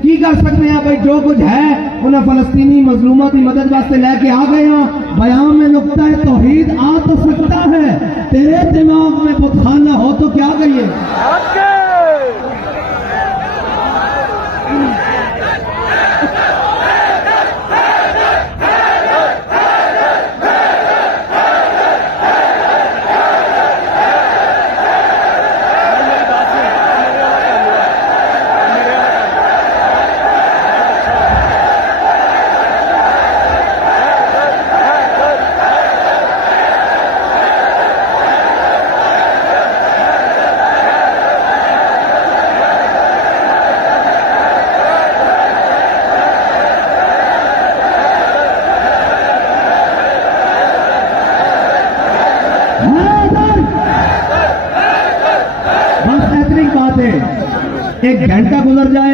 की कर सकते हैं भाई, जो कुछ है उन्हें फलस्तीनी मजलूमा की मदद वास्ते लेके आ गए हो। बयान में नुक्ता है तौहीद आ तो सकता है, तेरे दिमाग में बुतखाना हो तो क्या कहिए। एक घंटा गुजर जाए